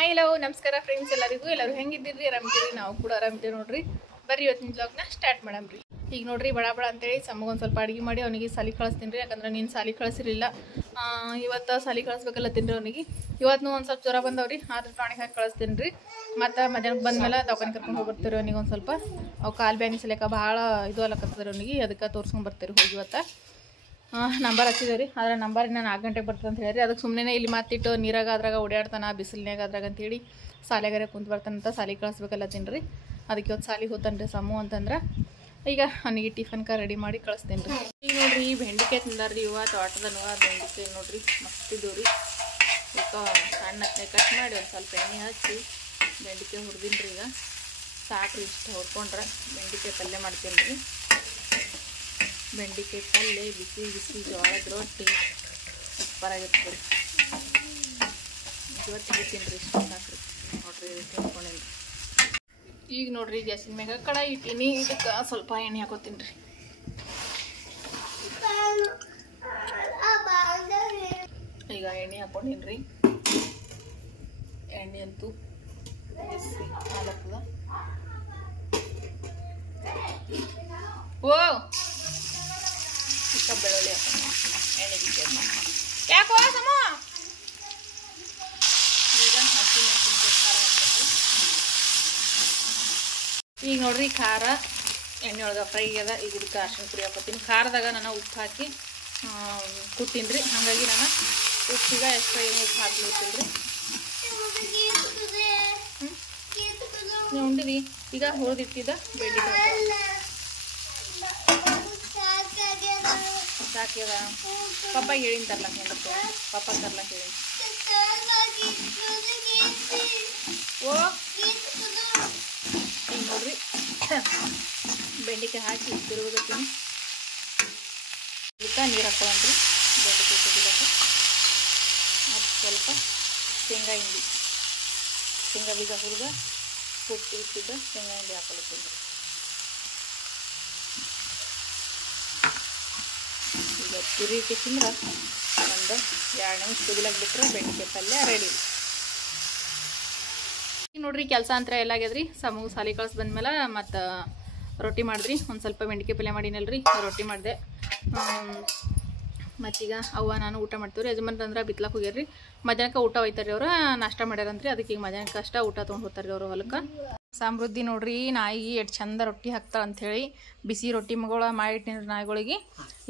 Hi hello ನಮಸ್ಕಾರ friends ಎಲ್ಲರೂ ಹೆಂಗಿದ್ದೀರಿ ಆರಾಮಿದ್ದೀರಿ ನಾವು ಕೂಡ ಆರಾಮಿದ್ದೀವಿ ನೋಡ್ರಿ ಬರ್ರಿ ಇವತ್ತಿನ ಬ್ಲಾಗ್ನ ಸ್ಟಾರ್ಟ್ ಮಾಡಮ್ರಿ ಈಗ ನೋಡ್ರಿ ಬಡ ಅಂತೇಳಿ ಸಮ್ಮಗೊಂದು ಸ್ವಲ್ಪ ಅಡುಗೆ ಮಾಡಿ ಅವನಿಗೆ ಸಾಲಿ ಕಳಿಸ್ತೀನಿ ರೀ ಯಾಕಂದ್ರೆ ನೀನು ಸಾಲಿ ಕಳಿಸಿರಲಿಲ್ಲ ಇವತ್ತು ಸಾಲಿ ಕಳಿಸ್ಬೇಕಲ್ಲ ತಿನ್ರಿ ಅವನಿಗೆ ಇವತ್ತು ಒಂದು ಸ್ವಲ್ಪ ಜ್ವರ ಬಂದವ್ರಿ ಆದ್ರೆ ಟಾಣಿಗೆ ಹಾಕಿ ಕಳಿಸ್ತೀನಿ ರೀ ಮತ್ತು ಮಧ್ಯಾಹ್ನಕ್ಕೆ ಬಂದಮೇಲೆ ದವಾಖಾನೆ ಕರ್ಕೊಂಡು ಹೋಗ್ಬರ್ತೀರಿ ಅವನಿಗೆ ಒಂದು ಸ್ವಲ್ಪ ಅವು ಕಾಲು ಬ್ಯಾನಿ ಸಲಕ ಭಾಳ ಇದು ಅಲ್ಲಕತ್ತದ್ರಿ ಅವನಿಗೆ ಅದಕ್ಕೆ ತೋರ್ಸ್ಕೊಂಡು ಬರ್ತೀರಿ ಹೋಗಿ ಇವತ್ತು ನಂಬರ್ ಹಚ್ಚಿದೆ ರೀ ಆದ್ರೆ ನಂಬರ್ ಇನ್ನು 4 ಗಂಟೆಗೆ ಬರ್ತದೆ ಅಂತ ಹೇಳಿ ಅದಕ್ಕೆ ಸುಮ್ಮನೆ ಇಲ್ಲಿ ಮಾತಿಟ್ಟು ನೀರಾಗ ಅದ್ರಾಗ ಓಡಾಡ್ತಾನೆ ಬಿಸಿಲಿನಾಗ ಅದ್ರಾಗ ಅಂತೇಳಿ ಸಾಲಿಗಾರೆ ಕುಂತು ಬರ್ತಾನಂತ ಸಾಲಿ ಕಳಿಸ್ಬೇಕಲ್ಲ ತಿನ್ರಿ ಅದಕ್ಕೆ ಇವತ್ತು ಸಾಲಿಗೆ ಹೋಗ್ತಾನೆ ರೀ ಸಮ್ಮು ಅಂತಂದ್ರೆ ಈಗ ಅವನಿಗೆ ಟಿಫನ್ಕ ರೆಡಿ ಮಾಡಿ ಕಳಿಸ್ತೀನಿ ರೀ ಈಗ ನೋಡ್ರಿ ಬೆಂಡಿಕಾಯಿ ತಿಂದಾರ್ರಿ ಇವತ್ತು ತೋಟದನುವ ಬೆಂಡಿಕಾಯಿ ನೋಡ್ರಿ ಮಸ್ತಿದ್ದವು ರೀ ಈಗ ಸಣ್ಣಕ್ಕೆ ಕಟ್ ಮಾಡಿ ಒಂದು ಸ್ವಲ್ಪ ಎಣ್ಣೆ ಹಚ್ಚಿ ಬೆಂಡಿಕಾಯಿ ಹುರಿದೀನಿ ರೀ ಈಗ ಸಾಕ್ರಿ ಇಷ್ಟು ಹುರ್ಕೊಂಡ್ರೆ ಬೆಂಡಿಕಾಯಿ ಪಲ್ಯ ಮಾಡ್ತೀನಿ ರೀ ಬೆಂಡಿಕಾಯಿ ಪಲ್ಯ ಬಿಸಿ ಬಿಸಿ ಜೋಳದ ರೊಟ್ಟಿ ಸೂಪರಾಗಿರ್ತದೆ ಇವತ್ತು ಬಿತ್ತೀನಿ ರೀ ಇಷ್ಟು ಸಾಕ್ರಿ ನೋಡ್ರಿ ತಿಳ್ಕೊಂಡೇನಿ ಈಗ ನೋಡ್ರಿ ಗ್ಯಾಸಿನ ಮ್ಯಾಗ ಕಡಾಯಿ ಇಟ್ಟೀನಿ ಇದಕ್ಕೆ ಸ್ವಲ್ಪ ಎಣ್ಣೆ ಹಾಕೋತೀನಿ ರೀ ಈಗ ಎಣ್ಣೆ ಹಾಕೊಂಡೀನಿ ರೀ ಎಣ್ಣೆ ಅಂತೂ ಬಿಸಿ ಹಾಲತ್ತದ ಓ ಬೆಳ್ಳುಳ್ಳಿ ಹಾಕೋಣ ಎಣ್ಣೆ ಬಿಸಿ ಯಾಕೋ ಸಮ ಈಗ ಹಸಿಮೆಣಸಿನಕಾಯಿ ಖಾರ ಹಾಕ್ಬೇಕು ಈಗ ನೋಡ್ರಿ ಖಾರ ಎಣ್ಣೆ ಒಳಗೆ ಫ್ರೈ ಅದ ಈಗ ಇದಕ್ಕೆ ಅರಿಶಿನ ಪುಡಿ ಹಾಕೋತೀನಿ ಖಾರದಾಗ ನಾನು ಉಪ್ಪು ಹಾಕಿ ಕುಟ್ತೀನಿ ರೀ ಹಾಗಾಗಿ ನಾನು ಉಪ್ಪಿಗೆ ಎಕ್ಸ್ಟ್ರಾ ಏನು ಉಪ್ಪು ಹಾಕ್ಲಿರ್ತೀನಿ ರೀ ನೀವು ಉಂಡಿರಿ ಈಗ ಹುರಿದಿಟ್ಟಿದ್ದ ಬೆಂಡಿಕಾಯಿ ಸಾಕ್ಯದ ಪಪ್ಪ ಹೇಳಿನ ತರ್ಲಕ್ಕೆ ಹೆಂಗತ್ತು ಪಪ್ಪ ತರ್ಲಕ್ಕೆ ಹೇಳಿ ಓ ಈಗ ನೋಡ್ರಿ ಬೆಂಡಿಕಾಯಿ ಹಾಕಿ ತಿರುಗತ್ತೀನಿ ಇದಕ್ಕೆ ನೀರು ಹಾಕೊಳ್ಳೋಣ್ರಿ ಬೆಂಡಿಕಾಯಿ ಕುದಿಲಕ್ಕೆ ಮತ್ತು ಸ್ವಲ್ಪ ಶೇಂಗಾ ಹಿಂಡಿ ಶೇಂಗಾ ಬೀಜ ಹುರಿದ ಕುಟ್ಟಿ ಇಟ್ಟಿದ್ದ ಶೇಂಗಾ ಹಿಂಡಿ ಹಾಕೊಳ್ಳತ್ತೀನಿ ರೀ ಈಗ ತಿರುಗಿ ತಿಂದ್ರೆ ಒಂದು 2 ನಿಮಿಷ ಕುದಿಲಾಗ ಬಿಟ್ರೆ ಬೆಂಡಿಕಾಯಿ ಪಲ್ಯ ರೆಡಿ ಈಗ ನೋಡ್ರಿ ಕೆಲಸ ಅಂತ ಎಲ್ಲ ಆಗ್ಯದ್ರಿ ಸಮೂಹ ಸಾಲಿ ಕಳ್ಸಿ ಬಂದ್ಮೇಲೆ ಮತ್ತು ರೊಟ್ಟಿ ಮಾಡಿದ್ರಿ ಒಂದು ಸ್ವಲ್ಪ ಬೆಂಡಿಕಾಯಿ ಪಲ್ಯ ಮಾಡಿನಲ್ರಿ ರೊಟ್ಟಿ ಮಾಡಿದೆ ಮತ್ತೀಗ ಅವ್ವ ನಾನು ಊಟ ಮಾಡ್ತೀವಿ ರೀ ಯಜಮಾನ್ರು ಅಂದ್ರೆ ಬಿತ್ಲಕ್ಕೆ ಹೋಗ್ಯಾರ್ರಿ ಮಧ್ಯಾಹ್ನಕ್ಕೆ ಊಟ ಒಯ್ತಾರೆ ಅವ್ರು ನಾಷ್ಟ ಮಾಡ್ಯಾರಂತ್ರಿ ಅದಕ್ಕೆ ಈಗ ಮಧ್ಯಾಹ್ನಕ್ಕೆ ಅಷ್ಟ ಊಟ ತೊಗೊಂಡು ಹೋಗ್ತಾರೆ ಅವರು ಹೊಲಕ್ಕೆ ಸಮೃದ್ಧಿ ನೋಡ್ರಿ ನಾಯಿಗೆ ಎಷ್ಟು ಚಂದ ರೊಟ್ಟಿ ಹಾಕ್ತಾಳೆ ಅಂಥೇಳಿ ಬಿಸಿ ರೊಟ್ಟಿ ಮಗಳ ಮಾಡಿಟ್ಟಿನಿ ನಾಯಿಗಳಿಗೆ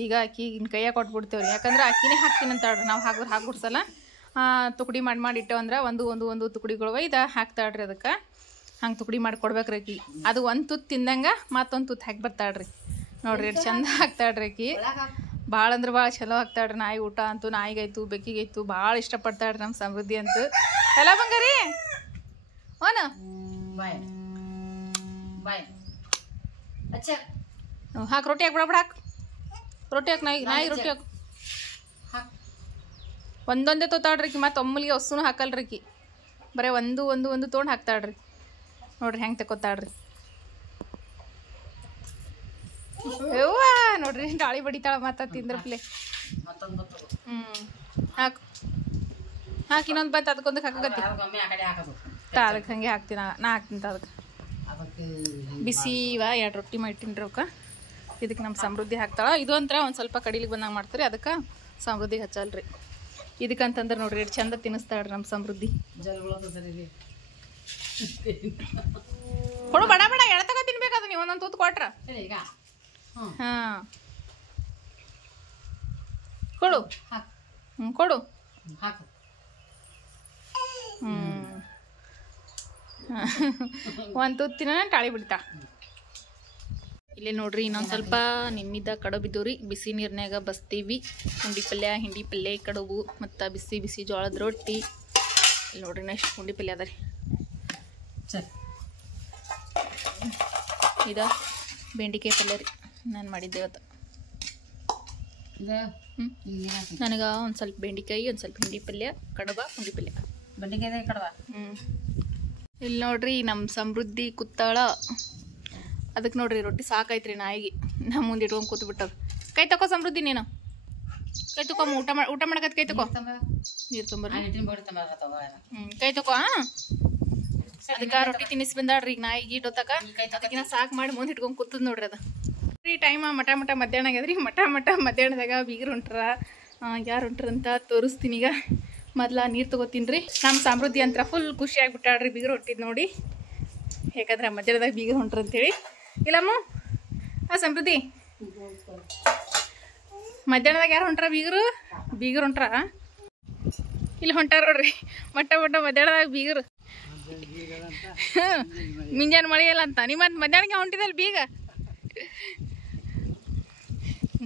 ಈಗ ಅಕ್ಕಿಗಿನ ಕೈಯಾಗ ಕೊಟ್ಬಿಡ್ತೇವ್ರಿ ಯಾಕಂದ್ರೆ ಅಕ್ಕಿನೇ ಹಾಕ್ತೀನಿ ಅಂತಾಳ್ರಿ ನಾವು ಹಾಕ್ಬಿಡ್ಸಲ್ಲ ತುಕಡಿ ಮಾಡಿ ಇಟ್ಟೇವಂದ್ರೆ ಒಂದು ತುಕಡಿಗಳು ಇದು ಹಾಕ್ತಾಳ್ರಿ ಅದಕ್ಕೆ ಹಂಗೆ ತುಕಡಿ ಮಾಡಿ ಕೊಡ್ಬೇಕ್ರಿ ಅಕ್ಕಿ ಅದು ಒಂದು ತುತ್ತು ತಿಂದಂಗೆ ಮತ್ತೊಂದು ತುತ್ತು ಹಾಕಿ ಬರ್ತಾಳ್ರಿ ನೋಡ್ರಿ ಎಷ್ಟು ಚಂದ ಹಾಕ್ತಾಳ್ರಿ ಅಕ್ಕಿ ಭಾಳ ಅಂದ್ರೆ ಭಾಳ ಚಲೋ ಹಾಕ್ತಾಳ್ರಿ ನಾಯಿ ಊಟ ಅಂತೂ ನಾಯಿಗಾಯ್ತು ಬೆಕ್ಕಿಗಾಯ್ತು ಭಾಳ ಇಷ್ಟಪಡ್ತಾಳ್ರಿ ನಮ್ಮ ಸಮೃದ್ಧಿ ಅಂತೂ ಎಲ್ಲ ಬಂಗಾರಿ ಓನ ಹಾಕಿ ರೊಟ್ಟಿ ಹಾಕಿ ಬಿಡ ಹಾಕಿ ರೊಟ್ಟಿ ಹಾಕಿ ನಾಯಿ ರೊಟ್ಟಿ ಹಾಕಿ ಒಂದೊಂದೇ ತೊತ್ತಾಳ್ರಿ ಮತ್ತು ಒಮ್ಮಲಿಗೆ ಹೊಸನು ಹಾಕಲ್ರಿ ಬರೀ ಒಂದು ತೊಗೊಂಡು ಹಾಕ್ತಾಳ್ರಿ ನೋಡ್ರಿ ಹೆಂಗೆ ತಕೋತಾಳ್ರಿ ಯವ್ವ ನೋಡ್ರಿ ಗಾಳಿ ಬಡಿತಾಳ ಮತ್ತು ತಿಂದ್ರಪ್ಲೆ ಹಾಕಿ ಇನ್ನೊಂದು ಬಂತು ಅದಕ್ಕೊಂದಕ್ಕೆ ಹಾಕಕತ್ತಿ ಅದಕ್ಕೆ ಹಂಗೆ ಹಾಕ್ತೀನಿ ನಾ ಹಾಕ್ತೀನಿ ಅದಕ್ಕೆ ಬಿಸಿ 2 ರೊಟ್ಟಿ ಮಾಡಿಟ್ಟಿನಿ ಅವಕ್ಕೆ ಇದಕ್ಕೆ ನಮ್ಮ ಸಮೃದ್ಧಿ ಹಾಕ್ತಾಳೆ ಇದು ಅಂತರ ಒಂದು ಸ್ವಲ್ಪ ಕಡಿಲಿಗೆ ಬಂದಂಗೆ ಮಾಡ್ತಾರೆ ಅದಕ್ಕೆ ಸಮೃದ್ಧಿಗೆ ಹಚ್ಚಲ್ರಿ ಇದಕ್ಕಂತಂದ್ರೆ ನೋಡ್ರಿ ಎಷ್ಟು ಚಂದ ತಿನ್ನಿಸ್ತಾಳ್ರಿ ನಮ್ಮ ಸಮೃದ್ಧಿ ಕೊಡು ಬಡ ಎಳ್ತಕ ತಿನ್ಬೇಕಾದ ನೀವು ಒಂದೊಂದು ತೂತು ಕೊಟ್ರ ಹಾಂ ಕೊಡು ಕೊಡು ಒಂದು ತುತ್ತಿನ ಟಾಳಿ ಬಿಡ್ತಾ ಇಲ್ಲಿ ನೋಡ್ರಿ ಇನ್ನೊಂದು ಸ್ವಲ್ಪ ನಿಮ್ಮಿದ್ದ ಕಡುಬು ಇದ್ದವ್ರಿ ಬಿಸಿ ನೀರ್ನಾಗ ಬಸ್ತೀವಿ ಪುಂಡಿ ಪಲ್ಯ ಹಿಂಡಿ ಪಲ್ಯ ಕಡುಬು ಮತ್ತು ಬಿಸಿ ಬಿಸಿ ಜೋಳದ ರೊಟ್ಟಿ ಇಲ್ಲಿ ನೋಡ್ರಿ ನೆಕ್ಸ್ಟ್ ಪುಂಡಿ ಪಲ್ಯ ಅದ ರೀ ಇದು ಬೆಂಡಿಕಾಯಿ ಪಲ್ಯ ರೀ ನಾನು ಮಾಡಿದ್ದೆ ಇವತ್ತು ನನಗೆ ಒಂದು ಸ್ವಲ್ಪ ಬೆಂಡಿಕಾಯಿ ಒಂದು ಸ್ವಲ್ಪ ಹಿಂಡಿ ಪಲ್ಯ ಕಡುಬ ಪುಂಡಿ ಪಲ್ಯ ಬೆಂಡಿಕಾಯಿ ಕಡುಬ ಇಲ್ಲಿ ನೋಡ್ರಿ ನಮ್ಮ ಸಮೃದ್ಧಿ ಕುತ್ತಾಳ ಅದಕ್ಕೆ ನೋಡ್ರಿ ರೊಟ್ಟಿ ಸಾಕಾಯ್ತ್ರಿ ನಾಯಿಗೆ ನಮ್ಮ ಮುಂದೆ ಇಟ್ಕೊಂಡು ಕೂತ್ಬಿಟ್ಟದ ಕೈ ತಕೋ ಸಮೃದ್ಧಿ ನೀನು ಕೈ ತಕೋ ಊಟ ಮಾಡಕತ್ ಕೈ ತಕೋ ನೀರು ತೊಂಬರ್ರಿ ಕೈ ತಕೋ ಅದಕ್ಕೆ ರೊಟ್ಟಿ ತಿನ್ನಿಸಿ ಬಂದಾಡ್ರಿ ಈಗ ನಾ ಈಗ ಇಟ್ಟೊತ್ತಕ ಅದಕ್ಕಿನ್ನ ಸಾಕು ಮಾಡಿ ಮುಂದೆ ಇಟ್ಕೊಂಡು ಕೂತದ್ ನೋಡ್ರಿ ಅದು ರೀ ಟೈಮ ಮಠ ಮಧ್ಯಾಹ್ನ ಆಗ್ಯದ್ರಿ ಮಠ ಮಧ್ಯಾಹ್ನದಾಗ ಬೀಗರು ಹೊಂಟ್ರ ಯಾರು ಹೊಂಟ್ರಂತ ತೋರಿಸ್ತೀನಿ ಈಗ ಮೊದ್ಲ ನೀರು ತೊಗೋತೀನಿ ರೀ ನಮ್ಮ ಸಮೃದ್ಧಿ ಅಂತ ಫುಲ್ ಖುಷಿಯಾಗಿ ಬಿಟ್ಟಾಡ್ರಿ ಬೀಗರು ಹೊಟ್ಟಿದ್ ನೋಡಿ ಯಾಕಂದ್ರೆ ಮಧ್ಯಾಹ್ನದಾಗ ಬೀಗರು ಹೊಂಟ್ರ ಅಂತೇಳಿ ಇಲ್ಲಮ್ಮ ಸಮೃದ್ಧಿ ಮಧ್ಯಾಹ್ನದಾಗ ಯಾರು ಹೊಂಟ್ರ ಬೀಗರು ಹೊಂಟ್ರ ಇಲ್ಲಿ ಹೊಂಟಾರ ನೋಡ್ರಿ ಮಟ್ಟ ಮಧ್ಯಾಹ್ನದಾಗ ಬೀಗರು ಮುಂಜಾನೆ ಮಳೆಯಲ್ಲ ಅಂತ ನಿಮ್ಮ ಮಧ್ಯಾಹ್ನಕ್ಕೆ ಹೊಂಟಿದಲ್ ಬೀಗ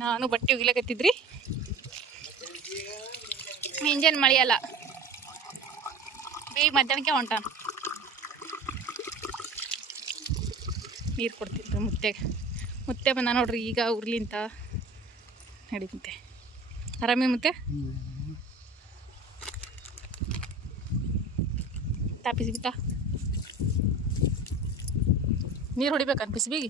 ನಾನು ಬಟ್ಟೆ ಒಗಿಲಕತ್ತಿದ್ರಿ ಮುಂಜಾನೆ ಮಳೆಯಲ್ಲ ಬೀಗ ಮಧ್ಯಾಹ್ನಕ್ಕೆ ಹೊಂಟಾನ ನೀರು ಕೊಡ್ತೀನಿ ಮುತ್ತೆ ಬಂದ ನೋಡ್ರಿ ಈಗ ಉರ್ಲಿಂತ ನಡೀತೆ ಆರಾಮಿ ಮುತ್ತೆ ತಾಪಿಸಿ ಬಿತ್ತಾ ನೀರು ಹೊಡಿಬೇಕನ್ ಪಿಸ್ಬಿಗೆ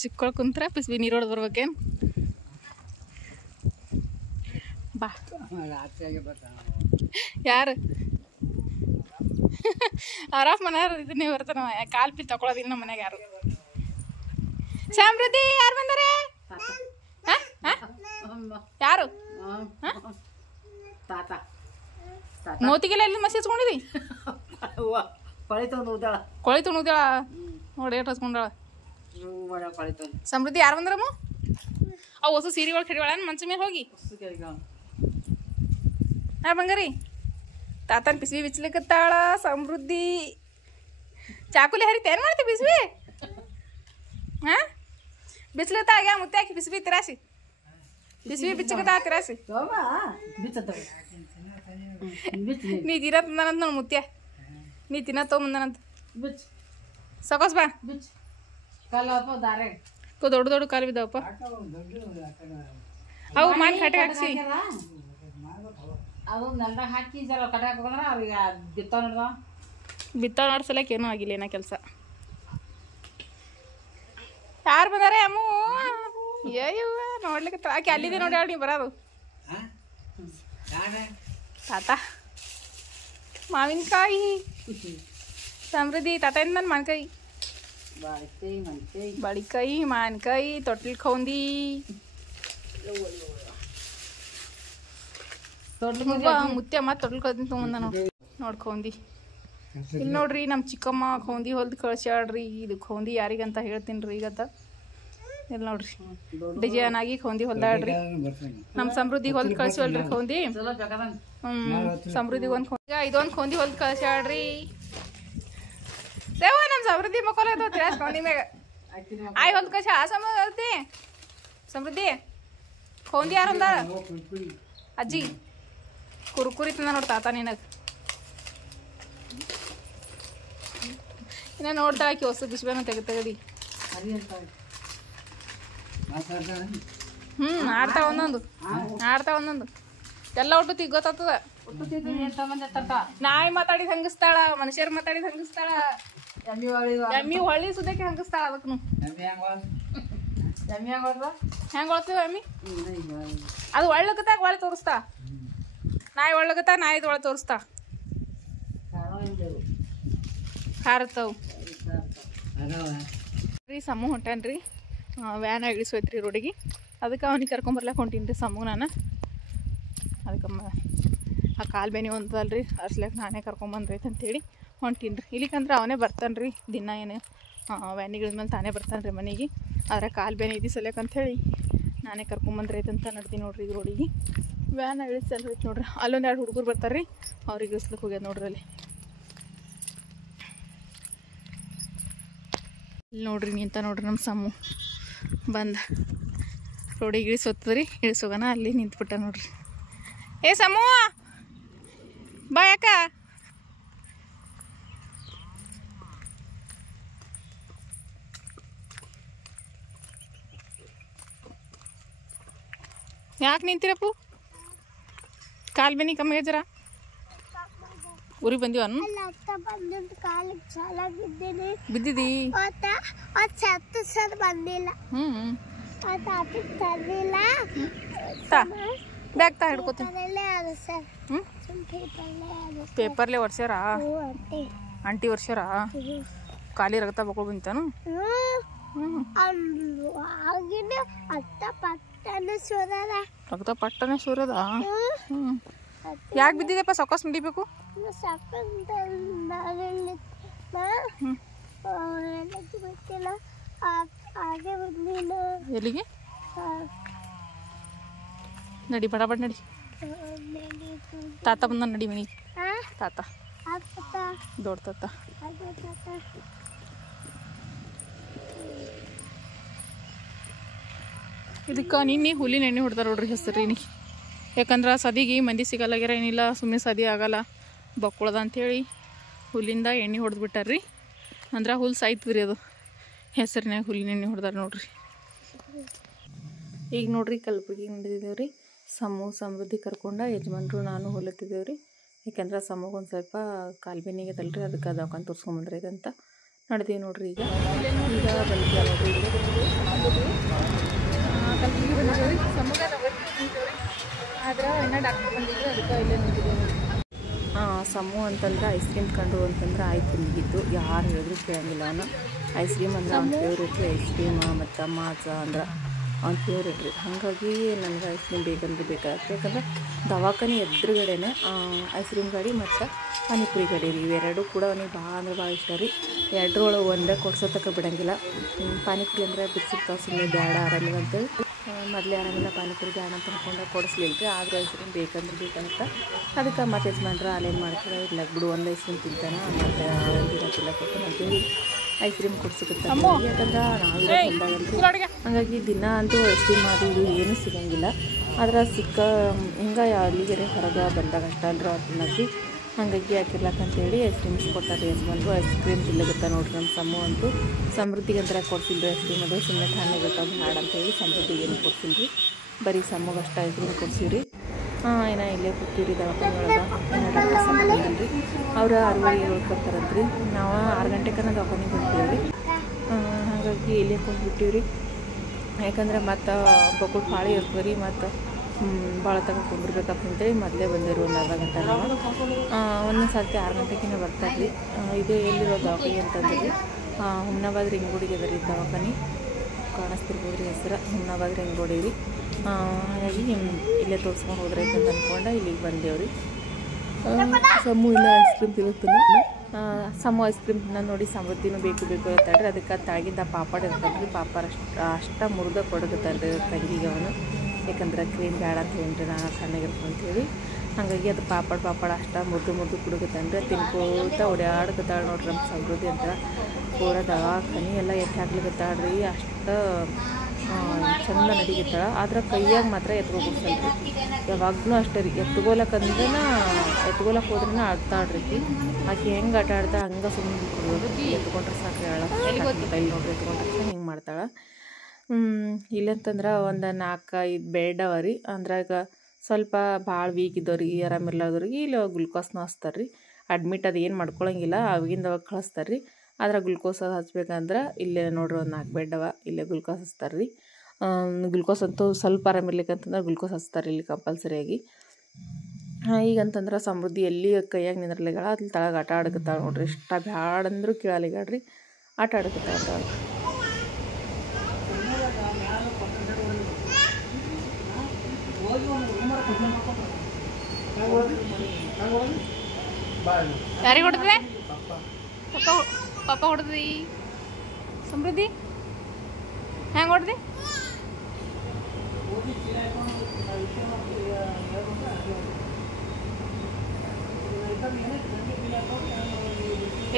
ಸಿಕ್ಕೊಳ್ ಕುಂತ್ರ ಪಿಸ್ಬಿ ನೀರು ಹೊಡೆದು ಬರ್ಬೇಕೇನು ಬಾ ಯಾರು ಆರಾಮ್ ಮನೆಯಾರು ಇದನ್ನೇ ಬರ್ತಾನ ಕಾಲ್ ಪಿ ತಗೊಳೋದಿಲ್ಲ ನಮ್ಮ ಮನ್ಯಾಗ ಯಾರು ಸಮೃದ್ಧಿ ಯಾರು ಬಂದಾರೆ ಯಾರು ಮೋತಿಗೆಲ್ಲ ಎಲ್ಲಿ ಮಸಿ ಹಚ್ಕೊಂಡಿದಿ ಕೊಳಿ ತೊಗೊಂಡಾಳ ನೋಡಿ ಎಷ್ಟು ಹಚ್ಕೊಂಡಾಳ ಸಮೃದ್ಧಿ ಯಾರು ಬಂದ್ರಮ್ಮ ಅವು ಹೊಸ ಸೀರೆಗಳು ಕಡಿವಾಳ ಮನ್ಸ ಮೇಲೆ ಹೋಗಿ ಯಾರು ಬಂಗಾರಿ ತಾತನ ಪಿಸ್ವಿ ಬಿಚ್ಲಿಕತ್ತಾಳ ಸಮೃದ್ಧಿ ಚಾಕುಲಿ ಹರಿತ ಏನು ಮಾಡ್ತಿ ಪಿಸ್ವಿ ಹಾಂ ಬಿಚ್ಲತ್ತ ಆಗ್ಯಾ ಮುತ್ತೆ ಹಾಕಿ ಪಿಸ್ವಿ ತಿರಾಸಿ ಬಿಸ್ವಿ ಬಿಚ್ಚಕತ್ತ ತಿರಾಸಿ ನೀ ತಿನ್ನ ತಂದನಂತ ನೋಡು ಮುತ್ಯ ನೀ ತಿನ್ನ ತೊಗೊಂಬಂದನಂತ ಸಕೋಸ್ ಬಾ ದೊಡ್ಡ ಕಾಲು ಬಿದ್ದಾವಪ್ಪ ಅವು ಮಾನ್ ಕಟ್ಟೆ ಹಾಕ್ಸಿ ಅದು ನೆಲ್ದಾಗ ಹಾಕಿ ಜರ ಕಡೆ ಹಾಕೋದ್ರೆ ಅವ್ರಿಗೆ ಬಿತ್ತಾವ ನೋಡ್ಸಲಕ್ಕೆ ಏನೂ ಆಗಿಲ್ಲ ಏನೋ ಕೆಲಸ ಯಾರು ಬಂದಾರೆ ಅಮ್ಮು ಅಯ್ಯವ್ವ ನೋಡ್ಲಿಕ್ಕೆ ಆಕೆ ಅಲ್ಲಿದೆ ನೋಡಿ ನೀವು ಬರೋದು ತಾತ ಮಾವಿನಕಾಯಿ ಸಮೃದ್ಧಿ ತಾತ ಏನು ನನ್ನ ಮಾವಿನಕಾಯಿ ಬಾಳಿಕಾಯಿ ಮಾವಿನಕಾಯಿ ತೊಟ್ಲಿ ಖೌಂದಿ ಮುತ್ಯ ಮತ್ತೆ ತೊಟ್ಲ್ ಕೌಂದಿ ತೊಗೊಂಡ ನೋಡ್ಕೊಂಡಿ ಇಲ್ಲಿ ನೋಡ್ರಿ ನಮ್ಮ ಚಿಕ್ಕಮ್ಮ ಖೌಂದಿ ಹೊಲ್ದು ಕಳ್ಸ್ಯಾಡ್ರಿ ಇದು ಖೌಂದಿ ಯಾರಿಗಂತ ಹೇಳ್ತೀನಿ ರೀ ಈಗತ್ತ ಇಲ್ಲಿ ನೋಡ್ರಿ ಡಿಜೈನ್ ಆಗಿ ಖೌಂದಿ ಹೊಲ್ದಾಡ್ರಿ ನಮ್ಮ ಸಮೃದ್ಧಿಗೆ ಹೊಲ್ದು ಕಳ್ಸಿವಲ್ರಿ ಖೌಂದಿ ಸಮೃದ್ಧಿಗೆ ಒಂದು ಖೌಂದಿ ಇದೊಂದು ಖೌಂದಿ ಹೊಲ್ದು ಕಳ್ಸ್ಯಾಡ್ರಿ ದೇವ ನಮ್ಮ ಸಮೃದ್ಧಿ ಮಕ್ಕಳು ಐತೋತಿ ಖೌಂದಿ ಮ್ಯಾಗ ಆಯ್ ಹೊಲ್ದು ಕಳ್ಸ ಸಮೃದ್ಧಿ ಖೌಂದಿ ಯಾರು ಅಂದಾರ ಅಜ್ಜಿ ಕುರುಕುರಿ ತಂದ ನೋಡಿ ತಾತ ನಿನಗೆ ಇನ್ನ ನೋಡ್ತಾ ಆಕಿ ಹೊಸ ಬಿಸ್ಬೇನ ತೆಗದಿ ಆಡ್ತಾ ಒಂದೊಂದು ಎಲ್ಲ ಒಟ್ಟು ಗೊತ್ತಾಗ್ತದ ನಾಯಿ ಮಾತಾಡಿದ್ ಹಂಗಿಸ್ತಾಳ ಮನುಷ್ಯರ್ ಮಾತಾಡಿದ್ ಹಂಗಿಸ್ತಾಳ ಎಮ್ಮಿ ಹೊಳ್ಳಿ ಸುದ್ದಕ್ಕೆ ಹಂಗಿಸ್ತಾಳ ಅದಕ್ಕೂ ಹೆಂಗ್ ಹೊಳ್ತೀವ ಎಮ್ಮಿ ಅದು ಒಳ್ಳಗತ್ತಾಗ ಒಳ್ಳೆ ತೋರಿಸ್ತಾ ನಾಯಿ ಒಳ್ಳಗತ್ತ ನಾಯಿದ ಒಳಗೆ ತೋರಿಸ್ತಾ ಹಾರತ್ತವು ರೀ ಸಮೂ ಹೊಂಟಾನ್ರಿ ವ್ಯಾನ್ ಇಳಿಸೋಯ್ತ್ರಿ ರೋಡಿಗೆ ಅದಕ್ಕೆ ಅವ್ನಿಗೆ ಕರ್ಕೊಂಬರ್ಲಾಕ ಹೊಂಟೀನಿ ರೀ ಸಮೂ ನಾನು ಅದಕ್ಕೆ ಆ ಕಾಲು ಬೇನಿ ಒಂದಲ್ರಿ ಅರ್ಸ್ಲಾಕ ನಾನೇ ಕರ್ಕೊಂಬಂದ್ರೈತೆ ಅಂತೇಳಿ ಹೊಂಟೀನಿ ರೀ ಇಲ್ಲಿಕಂದ್ರೆ ಅವನೇ ಬರ್ತಾನೆ ರೀ ದಿನ ಏನು ವ್ಯಾನಿಗೆ ಇಳಿದ್ಮೇಲೆ ತಾನೇ ಬರ್ತಾನೆ ರೀ ಮನೆಗೆ ಆದರೆ ಕಾಲು ಬೇನೆ ಇದ್ದು ಸಲ್ಯಾಕಂಥೇಳಿ ನಾನೇ ಕರ್ಕೊಂಬಂದ್ರೈತೆ ಅಂತ ನಡ್ತೀನಿ ನೋಡ್ರಿ ಈಗ ರೋಡಿಗೆ ವ್ಯಾನ್ ಇಳಿಸಲ್ ಹೋಯ್ತು ನೋಡ್ರಿ ಅಲ್ಲೊಂದು 2 ಹುಡುಗರು ಬರ್ತಾರೆ ರೀ ಅವ್ರಿಗೆ ಇಳಿಸ್ಲಿಕ್ಕೆ ಹೋಗ್ಯದ ನೋಡ್ರಿ ಅಲ್ಲಿ ಇಲ್ಲಿ ನೋಡ್ರಿ ನಿಂತ ನೋಡ್ರಿ ನಮ್ಮ ಸಮೂ ಬಂದ ರೋಡಿಗೆ ಇಳಿಸೋತದ ರೀ ಇಳಿಸೋಗನ ಅಲ್ಲಿ ನಿಂತ್ಬಿಟ್ಟ ನೋಡ್ರಿ ಏ ಸಮೂ ಬಾ ಯಾಕ ಯಾಕೆ ನಿಂತಿರಪ್ಪು ಕಾಲು ಬೆನಿ ಕಮ್ಮಿ ಜರ ಊರಿಗೆ ಬಂದಿವ ಬಿದ್ದಿದಿ ತಾ ಬ್ಯಾಗ್ ತಾ ಹಿಡ್ಕೋತೀನಿ ಹ್ಞೂ ಪೇಪರ್ಲೆ ಒರ್ಸ್ಯಾರ ಆಂಟಿ ಒರ್ಸ್ಯಾರ ಖಾಲಿ ರಗತ ಬಕ್ಕೊಂಡು ಬಂತಾನು ರಕ್ತ ಪಟ್ಟನೆ ಸೂರದ ಹ್ಞೂ ಯಾಕೆ ಬಿದ್ದಿದೆಪ್ಪ ಸೊಕ್ಕಸ್ ನಡಿಬೇಕು ಎಲ್ಲಿಗೆ ನಡಿ ಬಡ ಬಡ ನಡಿ ತಾತ ಬಂದ ನಡಿ ಮನಿ ತಾತ ದೊಡ್ಡ ತಾತ ಇದಕ್ಕೆ ನಿನ್ನೆ ಹುಲಿನ ಎಣ್ಣೆ ಹೊಡ್ತಾರ ನೋಡ್ರಿ ಹೆಸರು ನೀ ಯಾಕಂದ್ರೆ ಸದಿಗೆ ಮಂದಿ ಸಿಗಲ್ಲಾಗ್ಯಾರ ಏನಿಲ್ಲ ಸುಮ್ಮನೆ ಸದಿ ಆಗಲ್ಲ ಬಕ್ಕುಳದ ಅಂಥೇಳಿ ಹುಲ್ಲಿಂದ ಎಣ್ಣೆ ಹೊಡೆದು ಬಿಟ್ಟಾರ್ರಿ ಅಂದ್ರೆ ಹುಲ್ಲು ಸಾಯ್ತದ್ರಿ ಅದು ಹೆಸರಿನಾಗ ಹುಲ್ಲಿನ ಎಣ್ಣೆ ಹೊಡ್ದಾರ ನೋಡ್ರಿ ಈಗ ನೋಡ್ರಿ ಕಲ್ಬುರ್ಗಿಗೆ ನಡೆದಿದ್ದೇವ್ರಿ ಸಮೃದ್ಧಿ ಕರ್ಕೊಂಡ ಯಜಮಾನ್ರು ನಾನು ಹೊಲತ್ತಿದ್ದೇವ್ರಿ ಯಾಕೆಂದ್ರೆ ಸಮಗೊಂದು ಸ್ವಲ್ಪ ಕಾಲ್ಬೇನಿಗೆ ತಲ್ರಿ ಅದಕ್ಕೆ ದವಾಖಾನೆ ತೋರಿಸ್ಕೊಂಬಂದ್ರೈತೆ ಅಂತ ನಡೆದೀವಿ ನೋಡ್ರಿ ಈಗ ಬಂದಿದ್ದೆ ನೋಡ್ರಿ ಕಲ್ಬುರ್ಗಿ ಬಂದಿದ್ದೇವ್ರಿ ಸಮಗ ಆದ್ರೆ ಇನ್ನೂ ಡಾಕ್ಟರ್ ಬಂದಿದ್ರು ಅದಕ್ಕೆ ಇಲ್ಲೇ ನಿಂತಿದ್ದೇವೆ ಸಮೂ ಅಂತಂದ್ರೆ ಐಸ್ ಕ್ರೀಮ್ ಕಂಡು ಅಂತಂದ್ರೆ ಆಯ್ತು ನಿಂತಿದ್ದು ಯಾರು ಹೇಳಿದ್ರು ಕೇಳಂಗಿಲ್ಲ ಅವನು ಐಸ್ ಕ್ರೀಮ್ ಅಂದ್ರೆ ಅವ್ನ ಫೇವ್ರೇಟ್ ರೀ ಐಸ್ ಕ್ರೀಮ್ ಮತ್ತು ಮಾಜಾ ಅಂದ್ರೆ ಅವ್ನ ಫೇವ್ರೇಟ್ ರೀ ಹಾಗಾಗಿ ನನಗೆ ಐಸ್ ಕ್ರೀಮ್ ಬೇಕಂದ್ರೆ ಬೇಕಾಗುತ್ತೆ ಯಾಕಂದ್ರೆ ದವಾಖಾನೆ ಎದುರುಗಡೆನೆ ಐಸ್ ಕ್ರೀಮ್ ಗಾಡಿ ಮತ್ತು ಪಾನಿಪುರಿ ಗಾಡಿ ರೀ ಇವೆರಡು ಕೂಡ ಅವನಿಗೆ ಭಾಳ ಅಂದ್ರೆ ಭಾಳ ಇಷ್ಟ ರೀ ಎರಡರೊಳಗೆ ಒಂದೇ ಕೊಡ್ಸೋತಕ್ಕ ಬಿಡೋಂಗಿಲ್ಲ ಪಾನಿಪುರಿ ಅಂದರೆ ಬಿಡ್ಸಿರ್ತಾವೆ ಸುಮ್ಮನೆ ಬೇಡ ಆರಾಮಿಲ್ಲ ಅಂತೇಳಿ ಮೊದಲೇ ಆರಾಮಿಲ್ಲ ಪಾನಿಪುರಿ ಬೇಡ ಅಂತ ಅಂದ್ಕೊಂಡು ಕೊಡಿಸ್ಲಿಲ್ಲ ರೀ ಆದರೂ ಐಸ್ ಕ್ರೀಮ್ ಬೇಕಂದ್ರೆ ಬೇಕಂತ ಅದಕ್ಕೆ ಮತ್ತೆ ಯಜಮಾನ್ರು ಅಲ್ಲೇನು ಮಾಡ್ತಾರೆ ಇಲ್ಲ ಬಿಡು ಒಂದು ಐಸ್ ಕ್ರೀಮ್ ತಿಂತಾನೆ ಮತ್ತು ದಿನ ಕೊಡ್ತಾನೆ ಅಂತೇಳಿ ಐಸ್ ಕ್ರೀಮ್ ಕೊಡ್ಸಿಕತ್ತಾನೆ ಯಾಕಂದ್ರೆ ನಾವಿರೋ ಹೊಲ್ದಾಗಂತೂ ಹಾಗಾಗಿ ದಿನ ಅಂತೂ ಐಸ್ ಕ್ರೀಮ್ ಅದು ಇದು ಏನೂ ಸಿಗೋಂಗಿಲ್ಲ ಆದ್ರೆ ಹಿಂಗೆ ಅಲ್ಲಿಗೆರೆ ಹೊರಗೆ ಬಂದಾಗ ಅಷ್ಟ ಅಲ್ರೂ ಅದನ್ನಾಗಿ ಹಾಗಾಗಿ ಹಾಕಿರ್ಲಕ್ಕಂತೇಳಿ ಐಸ್ ಕ್ರೀಮ್ಸ್ ಕೊಟ್ಟಾರೆ ಯಜಮಾನ್ರು ಐಸ್ ಕ್ರೀಮ್ ತಿಲ್ಲಗತ್ತ ನೋಡ್ರಿ ನಮ್ಮ ಸಮೂ ಅಂತೂ ಸಮೃದ್ಧಿಗೆ ಅಂತ ಕೊಡ್ಸಿಲ್ರಿ ಐಸ್ ಕ್ರೀಮ್ ಅದು ಸುಮ್ಮನೆ ಠಾಣೆಗತ್ತ ಹಾಡ ಅಂತೇಳಿ ಸಮೃದ್ಧಿಗೆ ಏನು ಕೊಡ್ಸಿಲ್ರಿ ಬರೀ ಸಮೂಗೆ ಅಷ್ಟು ಐಸ್ ಕ್ರೀಮ್ ಕೊಡ್ಸಿವ್ರಿ ಏನೋ ಇಲ್ಲೇ ಕೂತೀವ್ರಿ ದವಾಖಾನೆ ಒಳಗೆ ಡಾಕ್ಟರ್ ಸಮೃದ್ಧಿ ಅವ್ರು 6:30 ಬರ್ತಾರಂತ್ರಿ ನಾವು 6 ಗಂಟೆಗೆ ದವಾಖಾನೆಗೆ ಬರ್ತೀವಿ ಹಾಗಾಗಿ ಇಲ್ಲೇ ಕುಂತ್ಬಿಟ್ಟಿವ್ರಿ ಯಾಕಂದ್ರೆ ಮತ್ತು ಬಕ್ಕುಳು ಪಾಳಿ ಇರ್ತದೆ ರೀ ಮತ್ತು ಭಾಳ ತಗೊಂಡ್ಬಿಡ್ಬೇಕಪ್ಪ ಅಂತೇಳಿ ಮೊದಲೇ ಬಂದಿರು ಒಂದು ಅರ್ಧ ಗಂಟೆ ನಾವು ಒಂದೊಂದು ಸರ್ತಿ 6 ಗಂಟೆಗಿನ ಬರ್ತಾರೆ ರೀ ಇದು ಎಲ್ಲಿರೋ ದವಾಖಾನೆ ಅಂತಂದ್ರೆ ಹುಮ್ನಾಬಾದ್ ರಿಂಗೋಡಿಗೆ ಅದ ರೀ ದವಾಖಾನೆ ಕಾಣಿಸ್ತಿರ್ಬೋದು ರೀ ಹೆಸರು ಹುಮ್ನಾಬಾದ್ ರಿಂಗೋಡಿ ರೀ ಹಾಗಾಗಿ ಇಲ್ಲೇ ತೋರಿಸ್ಕೊಂಡು ಹೋದ್ರೆ ಅಂತ ಅಂದ್ಕೊಂಡು ಇಲ್ಲಿಗೆ ಬಂದೇವ್ರಿ ಸಮೂ ಇಲ್ಲ ಐಸ್ ಕ್ರೀಮ್ ತಿರುಗ್ತಾನೆ ಸಮೂ ಐಸ್ ಕ್ರೀಮ್ ನೋಡಿ ಸಮೃದ್ಧಿನೂ ಬೇಕು ಹೇಳ್ತಾಳ್ರಿ ಅದಕ್ಕೆ ತಾಗಿದ್ದ ಪಾಪಡ್ ಇರ್ತಾನೆ ಪಾಪಡ್ ಅಷ್ಟ ಮುರಿದ ಕೊಡಗತ್ತಾಳ್ರಿ ತಂಗಿಗೆ ಅವನು ಯಾಕಂದ್ರೆ ಕ್ರೀಮ್ ಬೇಡ ಅಂತ ಹೇಳ್ರಿ ನಾನು ಸಣ್ಣಗಿರ್ತೀನಿ ಅಂತೇಳಿ ಹಾಗಾಗಿ ಅದು ಪಾಪಡ್ ಅಷ್ಟ ಮುರಿದು ಕುಡುಗತ್ತಾನ್ರಿ ತಿನ್ಕೋತ ಓಡಾಡ್ಕತ್ತಾಳೆ ನೋಡ್ರಿ ನಮ್ಮ ಸಮೃದ್ಧಿ ಅಂತ ಪೂರ ದವಾಖಾನೆ ಎಲ್ಲ ಎತ್ತಿ ಹಾಕ್ಲಿಕತ್ತಾಳ್ರಿ ಅಷ್ಟು ಚಂದ ನಡಿಗತ್ತಾಳ ಆದ್ರೆ ಕೈಯಾಗ ಮಾತ್ರ ಎತ್ಕೊಬಿಡ್ಸಲ್ರಿ ಯಾವಾಗಲೂ ಅಷ್ಟೇ ರೀ ಎತ್ಕೊಳಕ್ಕೆ ಹೋದ್ರೂ ಆಡ್ತಾಳ್ರಿ ಆಕೆ ಹೆಂಗೆ ಆಟ ಆಡ್ತಾ ಹಂಗೆ ಸುಮ್ಮನೆ ಕೊಡೋದು ಎತ್ಕೊಂಡ್ರೆ ಸಾಕ್ರಿ ಇಲ್ಲಿ ನೋಡ್ರಿ ಎತ್ಕೊಂಡ್ರೆ ಹಿಂಗೆ ಮಾಡ್ತಾಳೆ ಇಲ್ಲಂತಂದ್ರೆ ಒಂದು 4-5 ಬೆಡ್ ಅವ ರೀ ಅಂದ್ರೆ ಈಗ ಸ್ವಲ್ಪ ಭಾಳ ವೀಕ್ ಇದ್ದವ್ರಿಗೆ ಆರಾಮಿರ್ಲಾದವ್ರಿಗೆ ಇಲ್ಲಿ ಗ್ಲುಕೋಸ್ನ ಹಚ್ತಾರೆ ರೀ ಅಡ್ಮಿಟ್ ಅದು ಏನು ಮಾಡ್ಕೊಳಂಗಿಲ್ಲ ಅವಾಗಿಂದವಾಗ ಕಳಿಸ್ತಾರೆ ರೀ ಆದ್ರೆ ಗ್ಲುಕೋಸ್ ಅದು ಹಚ್ಬೇಕಂದ್ರೆ ಇಲ್ಲೇ ನೋಡ್ರಿ ಒಂದು 4 ಬೆಡ್ ಅವ ಇಲ್ಲೇ ಗ್ಲುಕೋಸ್ ಹಚ್ತಾರೆ ರೀ ಗ್ಲುಕೋಸ್ ಅಂತೂ ಸ್ವಲ್ಪ ಆರಾಮಿರ್ಲಿಕ್ಕಂತಂದ್ರೆ ಗ್ಲುಕೋಸ್ ಹಚ್ತಾರೆ ಇಲ್ಲಿ ಕಂಪಲ್ಸರಿಯಾಗಿ ಈಗಂತಂದ್ರೆ ಸಮೃದ್ಧಿ ಎಲ್ಲಿ ಕೈಯಾಗ ನಿಂದ್ರಲಿಗಳ ಅಲ್ಲಿ ತಳಗೆ ಆಟ ಆಡಕತ್ತಾಳೆ ನೋಡ್ರಿ ಇಷ್ಟ ಬ್ಯಾಡಂದ್ರೂ ಕೇಳಲಿಗಾಡ್ರಿ ಆಟ ಆಡಕತ್ತಾಳ ಯಾರಿಗೆ ಹೊಡೆದಿದೆ ಪಾಪ ಹೊಡೆದಿ ಸಮೃದ್ಧಿ ಹೆಂಗೆ ಹೊಡೆದಿ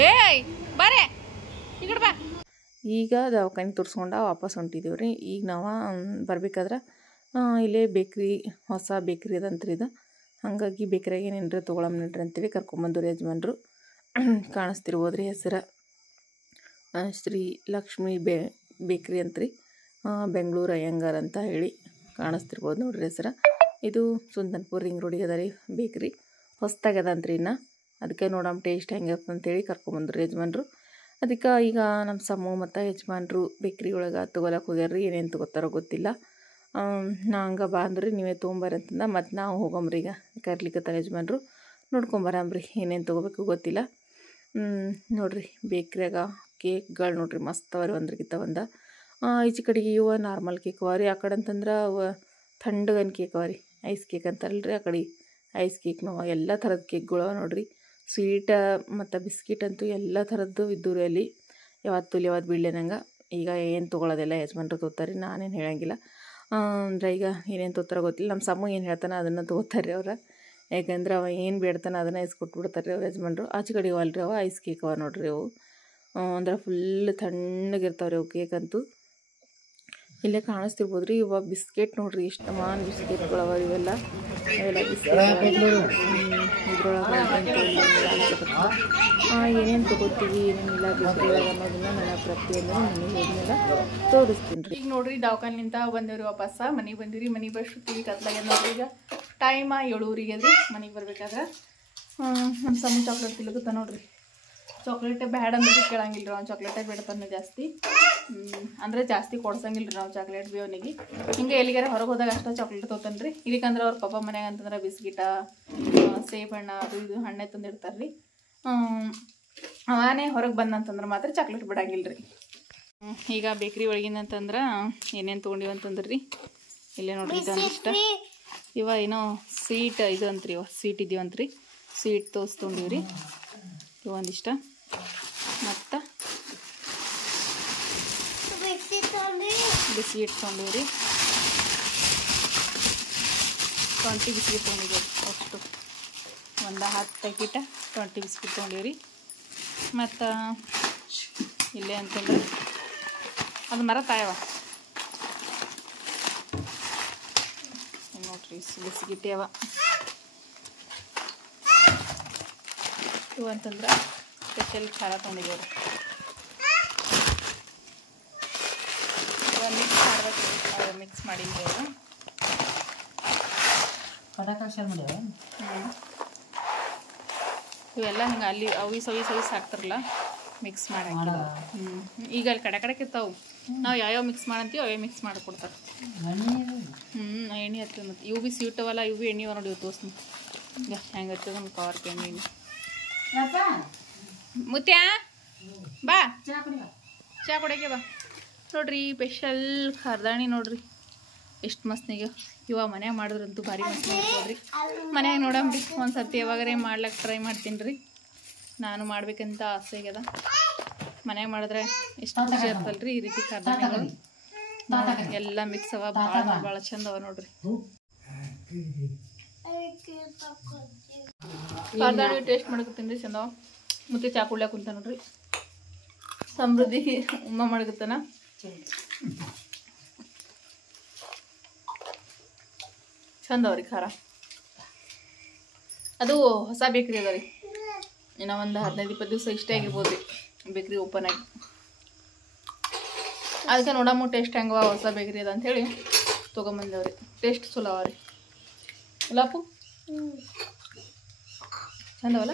ಏಯ್ ಬಾರೆ ಈ ಕಡೆ ಬಾ ಈಗ ದವಾಖಾನೆ ತೋರಿಸ್ಕೊಂಡ ವಾಪಸ್ ಹೊಂಟಿದ್ದೀವಿ ರೀ ಈಗ ನಾವು ಬರ್ಬೇಕಾದ್ರೆ ಇಲ್ಲೇ ಬೇಕ್ರಿ ಹೊಸ ಬೇಕ್ರಿ ಅದಂತ್ರಿ ಇದು ಹಾಗಾಗಿ ಬೇಕ್ರಿಯಾಗ ಏನೇನ್ರಿ ತೊಗೊಳಮ್ ನಡ್ರಿ ಅಂತೇಳಿ ಕರ್ಕೊಂಬಂದು ಯಜಮಾನ್ರು ಕಾಣಿಸ್ತಿರ್ಬೋದು ರೀ ಹೆಸರು ಶ್ರೀ ಲಕ್ಷ್ಮೀ ಬೇಕ್ರಿ ಅಂತ್ರಿ ಬೆಂಗಳೂರು ಅಯ್ಯಂಗಾರ್ ಅಂತ ಹೇಳಿ ಕಾಣಿಸ್ತಿರ್ಬೋದು ನೋಡ್ರಿ ಹೆಸರು ಇದು ಸುಂದನ್ಪುರ್ ರಿಂಗ್ ರೋಡಿಗೆ ಅದ ರೀ ಬೇಕ್ರಿ ಹೊಸ್ದಾಗದಂತ್ರಿ ಇನ್ನು ಅದಕ್ಕೆ ನೋಡಮ್ ಟೇಸ್ಟ್ ಹೆಂಗಿರುತ್ತೆ ಅಂತೇಳಿ ಕರ್ಕೊಂಬಂದ್ರು ಯಜಮಾನ್ರು ಅದಕ್ಕೆ ಈಗ ನಮ್ಮ ಸಮ್ಮು ಮತ್ತು ಯಜಮಾನ್ರು ಬೇಕ್ರಿ ಒಳಗೆ ತೊಗೊಳಕ್ಕೆ ಹೋಗ್ಯಾರ್ರಿ. ಏನೇನು ತೊಗೋತಾರೋ ಗೊತ್ತಿಲ್ಲ. ನಾ ಹಂಗೆ ಬಾ ಅಂದ್ರಿ, ನೀವೇ ತೊಗೊಂಬರ್ರಿ ಅಂತಂದ. ಮತ್ತು ನಾವು ಹೋಗಂಬ್ರಿ ಈಗ ಕರ್ಲಿಕ್ಕತ್ತಾರ ಯಜಮಾನ್ರು. ನೋಡ್ಕೊಂಬರಂಬ್ರಿ ಏನೇನು ತೊಗೋಬೇಕು ಗೊತ್ತಿಲ್ಲ. ನೋಡಿರಿ ಬೇಕ್ರಿಯಾಗ ಕೇಕ್ಗಳು ನೋಡಿರಿ ಮಸ್ತ್ ಅವ ರೀ, ಒಂದ್ರಗಿಂತ ಒಂದು. ಈಚೆ ಕಡೆಗೆ ಇವ ನಾರ್ಮಲ್ ಕೇಕ್ ಅವ ರೀ. ಆ ಕಡೆ ಅಂತಂದ್ರೆ ಅವ ಥಂಡಗನ್ ಕೇಕ್ ಅವ ರೀ, ಐಸ್ ಕೇಕ್ ಅಂತಾರಲ್ರಿ ಆ ಕಡೆ ಐಸ್ ಕೇಕ್ನವ. ಎಲ್ಲ ಥರದ ಕೇಕ್ಗಳು ಅವ ನೋಡಿರಿ. ಸ್ವೀಟ ಮತ್ತು ಬಿಸ್ಕಿಟ್ ಅಂತೂ ಎಲ್ಲ ಥರದ್ದು ಇದ್ದು ರೀ ಅಲ್ಲಿ. ಯಾವತ್ತು ಬೀಳಲೆ ನಂಗೆ. ಈಗ ಏನು ತೊಗೊಳೋದಿಲ್ಲ ಯಜಮಾನ್ರು ತೊಗೋತಾರೆ, ನಾನೇನು ಹೇಳಂಗಿಲ್ಲ. ಅಂದ್ರೆ ಈಗ ಏನೇನು ತೊಗೋತಾರೋ ಗೊತ್ತಿಲ್ಲ. ನಮ್ಮ ಸಮ್ಮ ಏನು ಹೇಳ್ತಾನೆ ಅದನ್ನು ತೊಗೋತಾರೆ ಅವ್ರು. ಯಾಕಂದ್ರೆ ಅವ ಏನು ಬೇಡ್ತಾನೆ ಅದನ್ನು ಕೊಟ್ಬಿಡ್ತಾರೆ ರೀ ಅವ್ರ ಯಜಮಾನ್ರು. ಆಚೆ ಕಡೆ ಅಲ್ರಿ ಅವ ಐಸ್ ಕೇಕ್ ಅವ ನೋಡಿರಿ ಅವು. ಅಂದ್ರೆ ಫುಲ್ ತಣ್ಣಗಿರ್ತಾವೆ ರೀ ಅವು ಕೇಕ್ ಅಂತೂ. ಇಲ್ಲೇ ಕಾಣಿಸ್ತಿರ್ಬೋದು ರೀ. ಇವಾಗ ಬಿಸ್ಕೆಟ್ ನೋಡಿರಿ, ಎಷ್ಟು ಮಾನ್ ಬಿಸ್ಕೆಟ್ಗಳವ ಇವೆಲ್ಲ. ಅವೆಲ್ಲ ಬಿಸ್ಕೆಟ್ ಇದ್ರೊಳಗೆ ಏನೇನು ತೊಗೋತೀವಿ ಏನೇನಿಲ್ಲ ಬೇಕ್ರಿ ಒಳಗೆ ಅನ್ನೋದನ್ನ ನಾನು ಪ್ರತಿಯೊಂದು ಮನೆಗೆ ಹೋದ್ಮೇಲೆ ತೋರಿಸ್ತೀನಿ ರೀ. ಈಗ ನೋಡ್ರಿ ದವಾಖಾನಿಂದ ಬಂದೇವ್ರಿ, ವಾಪಸ್ ಮನೆಗೆ ಬಂದಿರಿ. ಮನೆಗೆ ಬರ್ತೀವಿ ಕತ್ಲಾಗ ನೋಡ್ರಿ. ಈಗ ಟೈಮ 7:00 ಅದ್ರಿ. ಮನೆಗೆ ಬರ್ಬೇಕಾದ್ರೆ ನಮ್ಮ ಸಣ್ಣ ಚಾಕ್ಲೇಟ್ ತಿಳ್ಗುತ್ತ ನೋಡ್ರಿ. ಚಾಕ್ಲೇಟೇ ಬ್ಯಾಡ ಅಂದ್ರೆ ಕೇಳಂಗಿಲ್ಲ ರೀ, ಅವ್ನು ಚಾಕ್ಲೇಟೇ ಬೇಡತಾನೆ ಜಾಸ್ತಿ. ಅಂದರೆ ಜಾಸ್ತಿ ಕೊಡ್ಸಂಗಿಲ್ಲ ರೀ ನಾವು ಚಾಕ್ಲೇಟ್ ಭೀ ಅವನಿಗೆ. ಹಿಂಗೆ ಎಲ್ಲಿಗಾರ ಹೊರಗೆ ಹೋದಾಗ ಅಷ್ಟೇ ಚಾಕ್ಲೇಟ್ ತೊಗೊತಾನೆ ರೀ. ಇದಕ್ಕಂದ್ರೆ ಅವ್ರ ಪಪ್ಪ ಮನ್ಯಾಗ ಅಂತಂದ್ರೆ ಬಿಸ್ಕಿಟ, ಸೇಬ್ ಹಣ್ಣು ಅದು ಇದು ಹಣ್ಣೆ ತಂದಿರ್ತಾರೆ ರೀ. ಅವನೇ ಹೊರಗೆ ಬಂದಂತಂದ್ರೆ ಮಾತ್ರ ಚಾಕ್ಲೇಟ್ ಬಿಡಂಗಿಲ್ಲ ರೀ. ಈಗ ಬೇಕ್ರಿ ಒಳಗಿಂದಂತಂದ್ರೆ ಏನೇನು ತೊಗೊಂಡಿವಿ ಅಂತಂದ್ರೆ ರೀ, ಇಲ್ಲೇ ನೋಡ್ರಿ ಇದೊಂದಿಷ್ಟ. ಇವ ಏನೋ ಸ್ವೀಟ್ ಇದು ಅಂತ್ರಿ, ಇವ ಸ್ವೀಟ್ ಇದೀವಂತ್ರಿ. ಸ್ವೀಟ್ ತೊಗೊಂಡಿವಿ ರೀ ಇವೊಂದಿಷ್ಟ. ಮತ್ತು ಬಿಸ್ಕಿಟ್ ತೊಗೊಂಡಿವಿ ರೀ. 20 ಬಿಸ್ಕಿಟ್ ತೊಗೊಂಡಿದ್ದೀವಿ ಅಷ್ಟು. ಒಂದು 10 ಪ್ಯಾಕೆಟ್ 20 ಬಿಸ್ಕಿಟ್ ತೊಗೊಂಡಿವಿ ರೀ. ಮತ್ತು ಇಲ್ಲೇ ಅಂತಂದ್ರೆ ಅದು ಮರ ತಾಯವ ನೋಡ್ರಿ ಬಿಸ್ಕಿಟ್ ಅವ ಇವು ಅಂತಂದ್ರೆ ಸ್ಪೆಷಲ್ ಖಾರ ತೊಗೊಂಡಿದ್ದೇವೆ. ಇವಾಗ ಮಿಕ್ಸ್ ಮಾಡ್ಬೇಕು, ಮಿಕ್ಸ್ ಮಾಡಿದ್ದೇವೆ. ಇವೆಲ್ಲ ಹಿಂಗೆ ಅಲ್ಲಿ ಅವಿ ಸವಿಸ್ ಹಾಕ್ತಾರಲ್ಲ, ಮಿಕ್ಸ್ ಮಾಡಿ. ಈಗ ಅಲ್ಲಿ ಕಡೆ ಇರ್ತಾವೆ. ನಾವು ಯಾವ್ಯಾವ ಮಿಕ್ಸ್ ಮಾಡಂತೀವಿ ಅವೇ ಮಿಕ್ಸ್ ಮಾಡಿಕೊಡ್ತಾರೆ. ಎಣ್ಣೆ ಹತ್ತದ ಮತ್ತು ಇವು ಭೀ ಸ್ವೀಟ್ ಅವಲ್ಲ, ಇವು ಭೀ ಎಣ್ಣೆ ಅವ ನೋಡಿ. ತೋರಿಸ್ತೀನಿ ಹೆಂಗೆ ಹತ್ತದ ನಮ್ಮ ಕವರ್ಗೆ ಎಣ್ಣೆ. ಮುತ್ಯ ಬಾ ಚಾ ಕೊಡೋಕೆ ಬಾ. ನೋಡ್ರಿ ಸ್ಪೆಷಲ್ ಖಾರದಾಣಿ ನೋಡ್ರಿ ಎಷ್ಟು ಮಸ್ತ್ನಾಗ. ಇವಾಗ ಮನ್ಯಾಗ ಮಾಡಿದ್ರಂತೂ ಭಾರಿ ಮಸ್ತ್ ನೋಡ್ರಿ. ಮನ್ಯಾಗ ನೋಡಂಬ್ರಿ ಒಂದು ಸರ್ತಿ ಯಾವಾಗರೇ ಮಾಡ್ಲಿಕ್ಕೆ ಟ್ರೈ ಮಾಡ್ತೀನಿ ರೀ. ನಾನು ಮಾಡ್ಬೇಕಂತ ಆಸೆ ಆಗ್ಯದ. ಮನ್ಯಾಗ ಮಾಡಿದ್ರೆ ಎಷ್ಟು ಖುಷಿ ಇರ್ತಲ್ರಿ ಈ ರೀತಿ ಖಾರದಾಣಿಗಳು. ಎಲ್ಲ ಮಿಕ್ಸ್ ಅವ, ಭಾಳ ಚಂದ ಅವ ನೋಡ್ರಿ. ಖಾರದಾಣಿ ಟೇಸ್ಟ್ ಮಾಡ್ಕೊತೀನಿ ರೀ, ಚಂದವ. ಮತ್ತೆ ಚಾ ಕುಡ್ಲಾಕ ಕುಂತ ನೋಡ್ರಿ. ಸಮೃದ್ಧಿ ಉಮ್ಮ ಮಾಡ್ಕತ್ತಾನ. ಚಂದ ಅವ್ರಿ ಖಾರ. ಅದು ಹೊಸ ಬೇಕ್ರಿ ಅದ ರೀ. ಇನ್ನೂ ಒಂದು 15-20 ದಿವಸ ಇಷ್ಟೇ ಆಗಿರ್ಬೋದು ರೀ ಬೇಕ್ರಿ ಓಪನ್ ಆಗಿ. ಅದಕ್ಕೆ ನೋಡಮ್ಮ ಟೇಸ್ಟ್ ಹೆಂಗವ, ಹೊಸ ಬೇಕ್ರಿ ಅದ ಅಂಥೇಳಿ ತೊಗೊಂಬಂದೇವ್ರಿ. ಟೇಸ್ಟ್ ಚಲೋ ಅವ ರೀ. ಇಲ್ಲಪ್ಪು ಚಂದವಲ್ಲ.